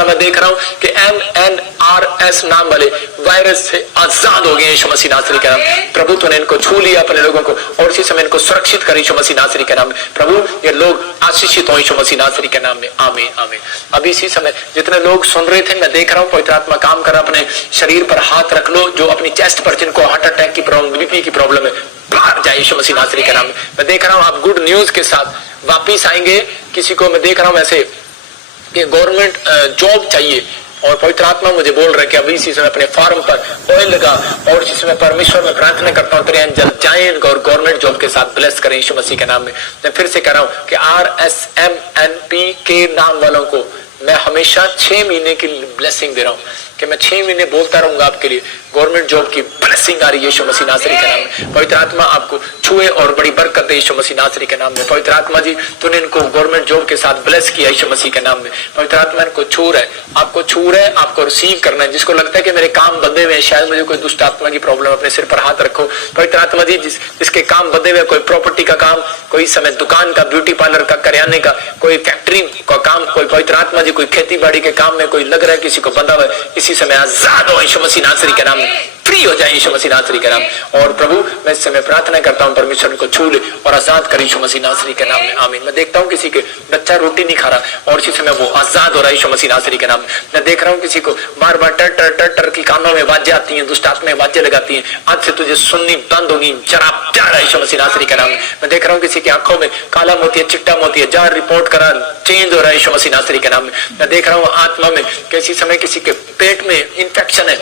मैं देख रहा हूँ कि MNRS नाम वाले वायरस से आजाद हो गए यीशु मसीह नासरी के नाम। प्रभु तूने इनको छू लिया अपने लोगों को और इसी समय इनको सुरक्षित कर यीशु मसीह नासरी के नाम में। प्रभु ये लोग आशीषित हो यीशु मसीह नासरी के नाम में। आमीन आमीन। अभी इसी समय जितने लोग सुन रहे थे मैं देख रहा हूँ पवित्र आत्मा काम कर, अपने शरीर पर हाथ रख लो जो अपनी चेस्ट पर जिनको हार्ट अटैक की प्रॉब्लम, बीपी की प्रॉब्लम है, बाहर जाए यीशु मसीह नासरी के नाम में। मैं देख रहा हूँ आप गुड न्यूज के साथ वापिस आएंगे। किसी को मैं देख रहा हूँ ऐसे कि गवर्नमेंट जॉब चाहिए और पवित्र आत्मा मुझे बोल रहा है कि अभी इसी समय अपने फॉर्म पर ऑयल लगा और इसी समय परमेश्वर में प्रार्थना करता हूँ तेरे एंजल जाएं और गवर्नमेंट जॉब के साथ ब्लेस करें यीशु मसीह के नाम में। मैं फिर से कह रहा हूँ कि RSMNP के नाम वालों को मैं हमेशा 6 महीने की ब्लेसिंग दे रहा हूँ कि मैं 6 महीने बोलता रहूंगा आपके लिए गवर्नमेंट जॉब की ब्लेसिंग आ रही है यीशु मसीह नासरी के नाम में। पवित्र आत्मा आपको छुए और बड़ी बरकत दे यीशु मसीह नासरी के नाम में। पवित्र आत्मा जी तूने इनको गवर्नमेंट जॉब के साथ ब्लेस किया यीशु मसीह के नाम में। पवित्र आत्मा इनको छू रहा है, आपको छू रहा है, आपको रिसीव करना है। जिसको लगता है कि मेरे काम बंधे हुए हैं, शायद मुझे कोई दुष्ट आत्मा की प्रॉब्लम, अपने सिर पर हाथ रखो। पवित्र आत्मा जी जिसके काम बंधे हुए, कोई प्रॉपर्टी का काम, कोई समय दुकान का, ब्यूटी पार्लर का, करियाने का, कोई फैक्ट्री का काम, कोई पवित्र आत्मा जी कोई खेती बाड़ी के काम में कोई लग रहा है किसी को बंधा हुआ है, इसी समय आजाद हो यीशु मसीह नासरी के नाम में, फ्री हो जाए यीशु मसीह नासरी के नाम। और प्रभु मैं इस समय प्रार्थना करता हूँ परमेश्वर को छू ले और आजाद कर यीशु मसीह नासरी के नाम में। आमीन। मैं देखता हूँ किसी के बच्चा रोटी नहीं खा रहा और इसी समय वो आजाद हो रहा है यीशु मसीह नासरी के नाम में। मैं देख रहा हूँ किसी को बार बार टर टर टर टर की कानों में आवाजें आती हैं, दुष्ट आत्माएं आवाजें लगाती हैं, आज से तुझे सुननी बंद होगी, जरा जा रहा है यीशु मसीह नासरी के नाम में। मैं देख रहा हूँ किसी की आंखों में काला मोती है, चिट्टा मोती है, जा रिपोर्ट करा, चेंज हो रहा है यीशु मसीह नासरी के नाम में। मैं देख रहा हूँ आत्मा में किसी समय किसी के पेट में इंफेक्शन है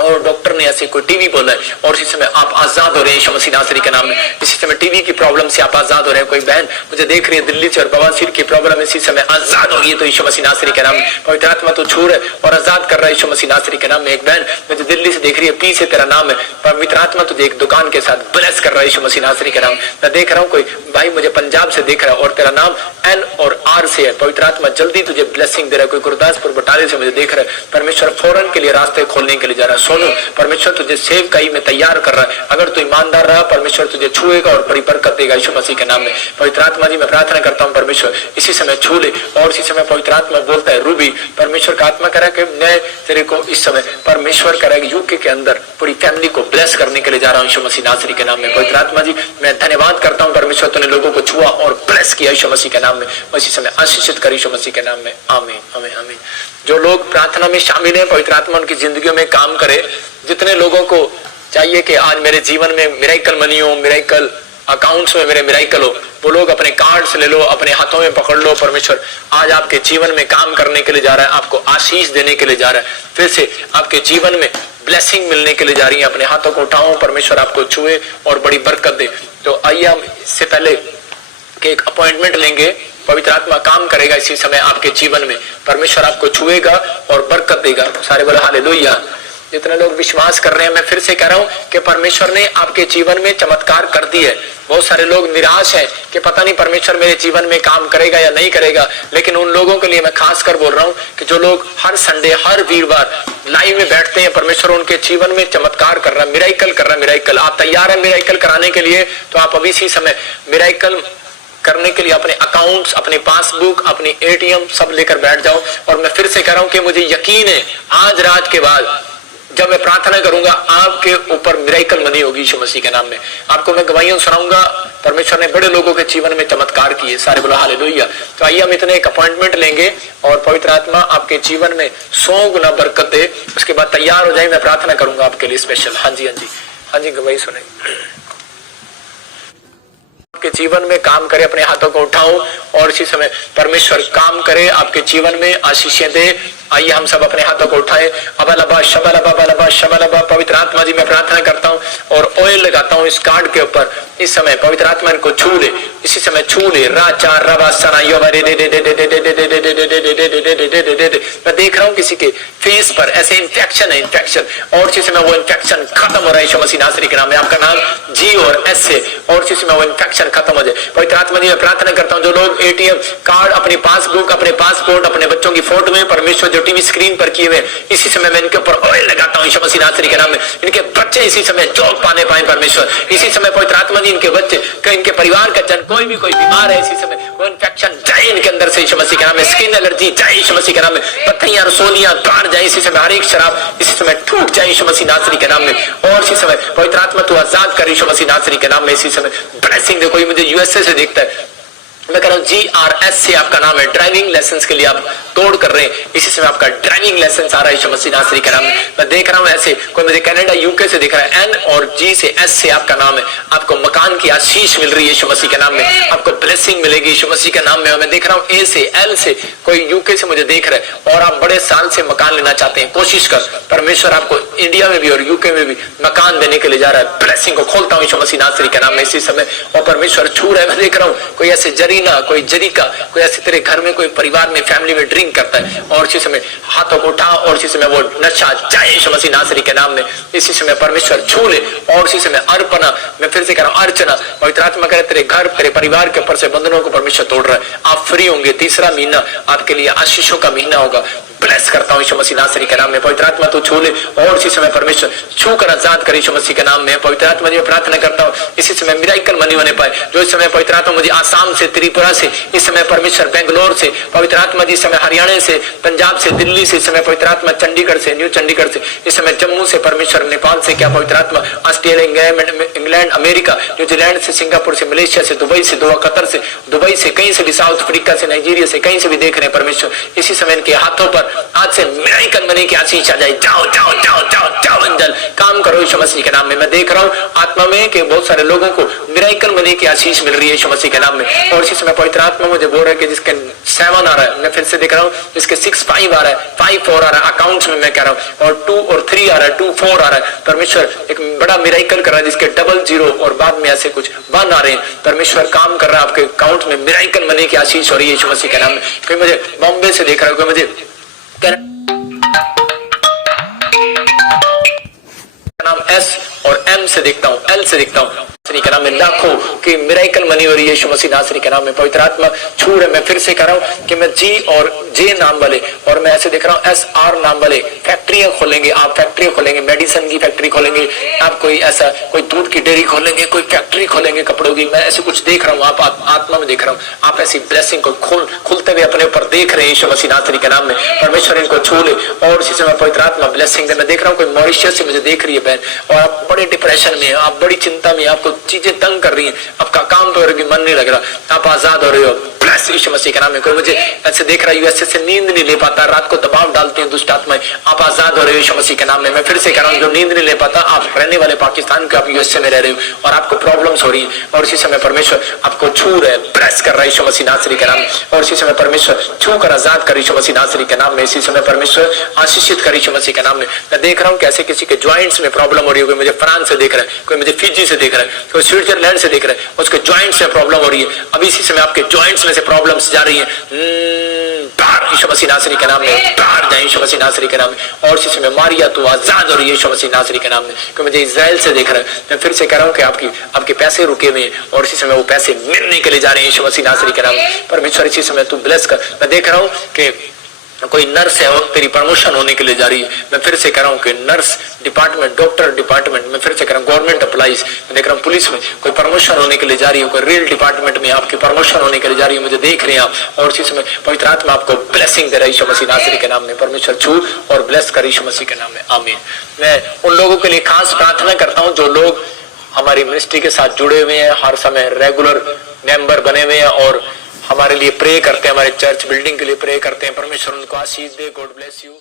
और डॉक्टर ने ऐसे कोई टीवी बोला है और इसी समय आप आजाद हो रहे हैं यीशु मसीह नासरी के नाम में। इसी समय टीवी की प्रॉब्लम से आप आजाद हो रहे हैं। कोई बहन मुझे देख रही है दिल्ली से और बवासीर की प्रॉब्लम इसी समय आजाद हो रही है, तो यीशु मसीह नासरी के नाम में पवित्र आत्मा तो छू है और आजाद कर रहा है यीशु मसीह नासरी के नाम में। एक बहन मुझे दिल्ली से देख रही है, पी से तेरा नाम है, पवित्र आत्मा तुझे एक दुकान के साथ ब्लेस कर रहा है यीशु मसीह नासरी के नाम। मैं देख रहा हूँ कोई भाई मुझे पंजाब से देख रहा है और तेरा नाम एन और आर से है। पवित्र आत्मा जल्दी तुझे ब्लेसिंग दे रहा है। कोई गुरदासपुर बटाले से मुझे देख रहा है, परमेश्वर फौरन के लिए रास्ते खोलने के लिए जा रहा है। सोनू परमेश्वर तुझे सेव कई में तैयार कर रहा है। अगर तू ईमानदार रहा परमेश्वर तुझे छुएगा और बड़ी बरकत देगा यीशु मसीह के नाम में। पवित्र आत्मा जी मैं प्रार्थना करता हूँ परमेश्वर इसी समय छू ले। और इसी समय पवित्र आत्मा बोलता है रूबी परमेश्वर का आत्मा करा कि मैं तेरे को इस समय परमेश्वर करेगा यूके के अंदर पूरी फैमिली को ब्लेस करने के लिए जा रहा हूँ यीशु मसीह नासरी के नाम में। पवित्र आत्मा जी मैं धन्यवाद करता हूँ परमेश्वर तूने लोगों को छुआ और ब्लेस किया यीशु मसीह के नाम में। इसी समय आशीषित कर यीशु मसीह के नाम में। आमीन आमीन आमीन। जो लोग प्रार्थना में शामिल हैं पवित्र आत्मा उनकी जिंदगियों में काम करे। जितने लोगों को चाहिए कि आज मेरे जीवन में मिरेकल मनी हो, मिरेकल अकाउंट्स में मेरे मिरेकल हो, वो लोग अपने कार्ड्स ले लो, अपने हाथों में पकड़ लो। परमेश्वर आज आपके जीवन में काम करने के लिए जा रहा है, आपको आशीष देने के लिए जा रहा है, फिर से आपके जीवन में ब्लेसिंग मिलने के लिए जा रही है। अपने हाथों को उठाओ, परमेश्वर आपको छुए और बड़ी बरकत दे। तो आइए हम इससे पहले कि एक अपॉइंटमेंट लेंगे, पवित्र आत्मा काम करेगा इसी समय आपके जीवन में, परमेश्वर आपको छुएगा और बरकत देगा। सारे बोले हालेलुया। जितने लोग विश्वास कर रहे हैं मैं फिर से कह रहा हूं कि परमेश्वर ने आपके जीवन में चमत्कार कर दी है। बहुत सारे लोग निराश हैं कि पता नहीं परमेश्वर मेरे जीवन में काम करेगा या नहीं करेगा, लेकिन उन लोगों के लिए मैं खास कर बोल रहा हूं कि जो लोग हर संडे हर वीरवार लाइव में बैठते हैं, परमेश्वर उनके जीवन में चमत्कार कर रहा है, मिरेकल कर रहा है। मिरेकल आप तैयार है मिरेकल कराने के लिए? तो आप अभी इसी समय मिरेकल करने के लिए अपने अकाउंट्स, अपने पासबुक, अपनी एटीएम सब लेकर बैठ जाओ। और मैं फिर से कह रहा हूं कि मुझे यकीन है आज रात के बाद जब मैं प्रार्थना करूंगा आपके ऊपर मिरेकल मनी होगी यीशु मसीह के नाम में। आपको मैं गवाहियां सुनाऊंगा, परमेश्वर ने बड़े लोगों के जीवन में चमत्कार किए। सारे बोला हालेलुया। तो आइए हम इतने एक अपॉइंटमेंट लेंगे और पवित्र आत्मा आपके जीवन में 100 गुना बरकत दे। उसके बाद तैयार हो जाए, मैं प्रार्थना करूंगा आपके लिए स्पेशल। हाँ जी हाँ जी हाँ जी, गवाही सुने। आपके जीवन में काम करे, अपने हाथों को उठाओ और इसी समय परमेश्वर काम करे आपके जीवन में, आशीषें दे। आइए हम सब अपने हाथों को उठाएं। अबलबा शबलबा बलबा शबलबा। पवित्र आत्मा जी मैं प्रार्थना करता हूं और ऑयल लगाता हूं इस कार्ड के ऊपर। इस समय पवित्र आत्मा इनको छू ले, इसी समय छू ले। राचा रबा सना योबरे दे दे दे दे दे दे दे दे दे दे दे। मैं देख रहा हूं किसी के फेस पर ऐसे इन्फेक्शन है, इन्फेक्शन, और इसी समय वो इन्फेक्शन खत्म हो रहा है यीशु मसीह नासरी के नाम में। आपका नाम जी और एस से, और इसी समय वो इन्फेक्शन खत्म हो जाए। पवित्र आत्मा जी मैं प्रार्थना करता हूं जो लोग एटीएम कार्ड, अपनी पासबुक, अपने पासपोर्ट, अपने बच्चों की फोटो में परमेश्वर टीवी स्क्रीन पर किए हुए, इसी समय मैं इनके ऊपर ऑयल लगाता हूं यीशु मसीह नासरी के नाम में। इनके बच्चे इसी समय जॉब पाने पाए परमेश्वर। इसी समय पवित्र आत्मा जी इनके बच्चे, इनके परिवार का जन कोई भी कोई बीमार है, इसी समय वो इन्फेक्शन जाए इनके अंदर से यीशु मसीह के नाम में। स्किन एलर्जी जाए यीशु मसीह के नाम में। पत्तियां रसोलियां तार जाए इसी समय। हर एक शराब इसी समय टूट जाए यीशु मसीह नासरी के नाम में। और इसी समय पवित्र आत्मा तू आजाद कर यीशु मसीह नासरी के नाम में। इसी समय ब्लेसिंग दे। कोई मुझे यूएसए से देखता है, मैं कह रहा हूँ GRS से आपका नाम है, ड्राइविंग लाइसेंस के लिए आप दौड़ कर रहे हैं, इसी समय आपका ड्राइविंग लाइसेंस आ रहा है यीशु मसीह नासरी के नाम में। मैं देख रहा हूँ ऐसे कोई मुझे कनाडा यूके से दिख रहा है, N और G से S से आपका नाम है। आपको मकान की आशीष मिल रही है यीशु मसीह के नाम में, आपको ब्लेसिंग मिलेगी यीशु मसीह के नाम में। मैं देख रहा हूँ A से L से कोई यूके से मुझे देख रहा है और आप बड़े साल से मकान लेना चाहते हैं। कोशिश कर, परमेश्वर आपको इंडिया में भी और यूके में भी मकान देने के लिए जा रहा है। ब्लेसिंग को खोलता हूँ यीशु मसीह नासरी के नाम में इसी समय। और परमेश्वर छू रहा है। मैं देख रहा हूँ कोई ऐसे जरीना, कोई जरीका, कोई ऐसे तेरे घर में, कोई परिवार में, फैमिली में ड्रिंक करता है, और इसी समय हाथों को उठा और इसी समय वो नशा जाए यीशु मसीह नासरी के नाम में। इसी समय परमेश्वर छू ले। और इसी समय अर्पणा, मैं फिर से कह रहा हूं अर्चना, पवित्र आत्मा करे तेरे घर, तेरे परिवार के ऊपर से बंधनों को परमेश्वर तोड़ रहा है। आप फ्री होंगे। तीसरा महीना आपके लिए आशीषों का महीना होगा। ब्लेस करता हूं यीशु मसीह नासरी के नाम में। पवित्र आत्मा तू छू ले और इसी समय परमेश्वर छू कर आजाद कर यीशु मसीह के नाम में। पवित्र आत्मा जी प्रार्थना करता हूं इसी समय मिरेकल मनी होने पाए। जो इस समय पवित्र आत्मा मुझे आसाम से, त्रिपुरा से, इस समय परमेश्वर बेंगलोर से, पवित्र आत्मा जी इस समय हरियाणा से, पंजाब से, दिल्ली से, इस समय पवित्र आत्मा चंडीगढ़ से, न्यू चंडीगढ़ से, इस समय जम्मू से, परमेश्वर नेपाल से, क्या पवित्र आत्मा ऑस्ट्रेलिया, इंग्लैंड, अमेरिका, न्यूजीलैंड से, सिंगापुर से, मलेशिया से, दुबई से, दोहा कतर से, दुबई से, कहीं से भी, साउथ अफ्रीका से, नाइजीरिया से, कहीं से भी देख रहे हैं परमेश्वर। इसी समय इनके हाथों पर आज से मिराकल मनी की आशीष आ जाए। जाओ जाओ जाओ जाओ जाओ अंजल, काम करो यीशु मसीह के नाम में। मैं देख रहा हूँ आत्मा में कि बहुत सारे लोगों को मिराकल मनी की आशीष मिल रही है यीशु मसीह के नाम में। और इसी समय पवित्र आत्मा मुझे बोल रहा है कि जिसके 7 आ रहा है, मैं फिर से देख रहा हूँ, जिसके 6 5 आ रहा है, 5 4 आ रहा है अकाउंट्स में, मैं कह रहा हूँ, और 2 और 3 आ रहा है, 2 4 आ रहा है। परमेश्वर एक बड़ा मिराकल कर रहा है, जिसके 0 और बाद में ऐसे कुछ 1 आ रहे हैं। परमेश्वर काम कर रहा है आपके अकाउंट में, मिराकल मनी की आशीष हो रही है यीशु मसीह के नाम में। कोई मुझे बॉम्बे से देख रहा है, कोई मुझे नाम एस और एम से देखता हूँ, एल से देखता हूँ के नाम में लाखों की मिराकल मनी हो रही है यीशु मसीह नासरी के नाम में। पवित्र आत्मा छू रहे। मैं फिर से कह रहा हूँ कि मैं जी और जे नाम वाले, और मैं ऐसे देख रहा हूँ SR नाम वाले फैक्ट्रियां खोलेंगे। आप फैक्ट्री खोलेंगे, मेडिसिन की फैक्ट्री खोलेंगे, आप कोई ऐसा कोई दूध की डेयरी खोलेंगे, कोई फैक्ट्री खोलेंगे कपड़ों की। मैं ऐसे कुछ देख रहा हूँ, आप आत्मा में देख रहा हूँ। आप ऐसी ब्लेसिंग को खुलते हुए अपने ऊपर देख रहे हैं यीशु मसीह नासरी के नाम में। परमेश्वर इनको छू ले और इसी समय पवित्र आत्मा ब्लेसिंग दे। मैं देख रहा हूँ कोई मॉरिशस से मुझे देख रही है बहन, और आप बड़े डिप्रेशन में, आप बड़ी चिंता में, आपको चीजें तंग कर रही हैं, आपका काम तो भी मन नहीं लग रहा, आप आजाद हो रहे हो यीशु मसीह के नाम में। कोई मुझे ऐसे देख रहा है यूएसए से नींद नहीं ले पाता, रात को दबाव डालते हैं दुष्ट आत्माएं, आप आजाद हो रहे हो यीशु मसीह के नाम में। मैं फिर से कह रहा हूँ, जो नींद नहीं ले पाता, आप रहने वाले पाकिस्तान के, आप यूएसए में रह रहे हो और आपको प्रॉब्लम्स हो रही है, और इसी समय परमेश्वर आपको छू रहे, प्रेस कर रहा है यीशु मसीह नासरी के नाम में। और इसी समय परमेश्वर छू कर आजाद कर यीशु मसीह नासरी के नाम में। इसी समय परमेश्वर आशीषित कर यीशु मसीह के नाम में। मैं देख रहा हूँ कैसे किसी के ज्वाइंट्स में प्रॉब्लम हो रही है, कोई मुझे फ्रांस से देख रहा है, कोई मुझे फिजी से देख रहा है, कोई स्विट्जरलैंड से देख रहा है, उसके ज्वाइंट्स में प्रॉब्लम हो रही है। अभी इसी समय आपके ज्वाइंट्स में से प्रॉब्लम्स जा रही है, यीशु मसीह नासरी के नाम में बाहर जाए यीशु मसीह नासरी के नाम में। और इसी समय मारिया तो आजाद हो रही है यीशु मसीह नासरी के नाम में। कि मुझे इजराइल से देख रहा है, मैं फिर से कह रहा हूँ कि आपके पैसे रुके हुए हैं और इसी समय वो पैसे मिलने के लिए जा रहे हैं यीशु मसीह नासरी के नाम में। परमेश्वर इसी समय तू ब्लेस कर। मैं देख रहा हूँ कि कोई नर्स है और तेरी प्रमोशन होने के लिए जा रही है। मैं फिर से कह रहा हूँ कि नर्स डिपार्टमेंट, डॉक्टर डिपार्टमेंट, मैं फिर से कह रहा हूँ गवर्नमेंट अप्लाईज, मैं देख रहा हूँ पुलिस में कोई प्रमोशन होने के लिए जा रही है, कोई रेल डिपार्टमेंट में आपकी प्रमोशन होने के लिए जा रही है, मुझे देख रहे हैं आप। और इसी समय पवित्र आत्मा आपको ब्लेसिंग दे रहा है यीशु मसीह नासरी के नाम में। परमेश्वर छू और ब्लेस कर यीशु मसीह के नाम में, आमीन। मैं उन लोगों के लिए खास प्रार्थना करता हूँ जो लोग हमारी मिनिस्ट्री के साथ जुड़े हुए हैं, हर समय रेगुलर मेंबर बने हुए हैं और हमारे लिए प्रे करते हैं, हमारे चर्च बिल्डिंग के लिए प्रे करते हैं। परमेश्वर उनको आशीष दे। God bless you.